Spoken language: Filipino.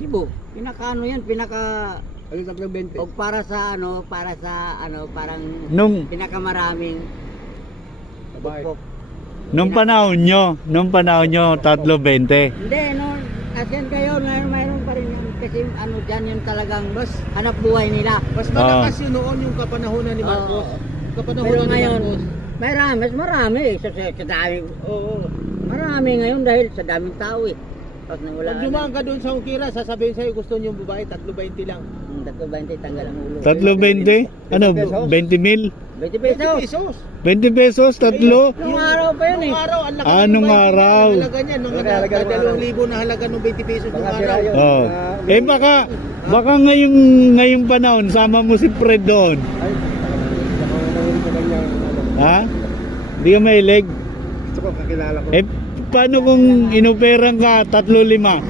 Cebu. Pinaka ano yan, pinaka Ano 320? o para sa parang Nung pinakamaraming Babae. pupok. nung panahon nyo 320. Hindi, no, asyan kayo, mayroon pa rin yan. Kasi ano dyan yung talagang hanap buhay nila. Mas malakas yun noon yung kapanahonan ni Marcos. Oo. Kapanahonan Pero ni ngayon, Marcos. mas marami sa daming, marami ngayon dahil sa daming tao eh. Tapos nang wala Pag dumaan ka doon sa Ukira, sasabihin sa'yo gusto niyo babae, 320 lang. 320 tanggal ang ulo. 320? Ano, 20 mil? 20 20 pesos. pesos. 20 pesos, tatlo? Nung araw pa yun eh. Nung araw, ang laki Ah, ng nung 20 araw. na halaga niyan. Nung Halaga nung araw. 2,000 na halaga nung 20 pesos nung araw. Oh. Eh baka ngayong panahon sama mo si Fred doon. Ay, nahuli sa kanya. Ha? Hindi ka mahilig? Gusto ko kakilala ko. Eh paano kung inoperang ka 3-5?